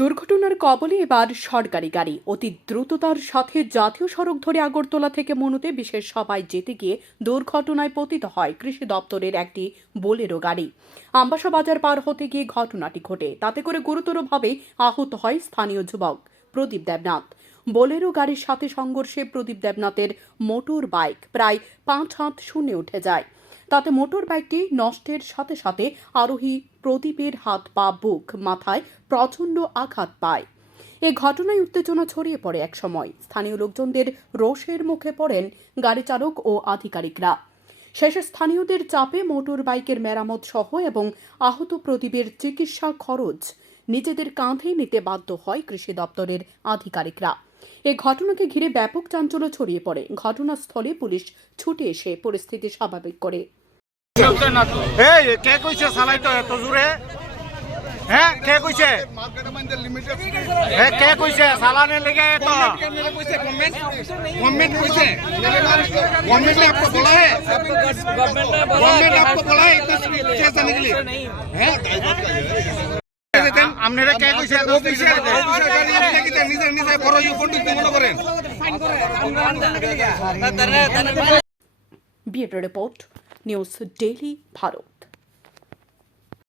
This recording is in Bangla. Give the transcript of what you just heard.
দুর্ঘটনার কবলে এবার সরকারি গাড়ি। অতি দ্রুততার সাথে জাতীয় সড়ক ধরে আগরতলা থেকে মনুতে বিশেষ সবাই যেতে গিয়ে দুর্ঘটনায় পতিত হয় কৃষি দপ্তরের একটি বোলেরো গাড়ি। আম্বাসা বাজার পার হতে গিয়ে ঘটনাটি ঘটে। তাতে করে গুরুতরভাবে আহত হয় স্থানীয় যুবক প্রদীপ দেবনাথ। বোলেরো গাড়ির সাথে সংঘর্ষে প্রদীপ দেবনাথের মোটর বাইক প্রায় পাঁচ হাত শূন্যে উঠে যায়। তাতে মোটর বাইকটি নষ্টের সাথে সাথে আরোহী প্রদীপের হাত পা বুক মাথায় প্রচণ্ড আঘাত পায়। এ ঘটনায় উত্তেজনা ছড়িয়ে পড়ে এক সময় স্থানীয় লোকজনদের রোষের মুখে পড়েন গাড়ি চালক ও আধিকারিকরা। শেষে স্থানীয়দের চাপে মোটর বাইকের মেরামত সহ এবং আহত প্রদীপের চিকিৎসা খরচ নিজেদের কাঁধে নিতে বাধ্য হয় কৃষি দপ্তরের আধিকারিকরা। এ ঘটনাকে ঘিরে ব্যাপক চাঞ্চল্য ছড়িয়ে পড়ে। ঘটনাস্থলে পুলিশ ছুটে এসে পরিস্থিতি স্বাভাবিক করে। হ্যাঁ কে কইছে এ কে কইছে চালানে লেগে এত गवर्नमेंट कैसे गवर्नमेंट ने आपको बोला है गवर्नमेंट ने आपको बोला है इतना स्पीड तेज जाने के लिए हैं আপনারা কে কইছে এত speed অফিসিয়াল এ যেতে? অফিসিয়াল গাড়ি আপনি কি নিজে নিজে বড় ইউ পন্ডিত মনে করেন bureau report news daily Bharat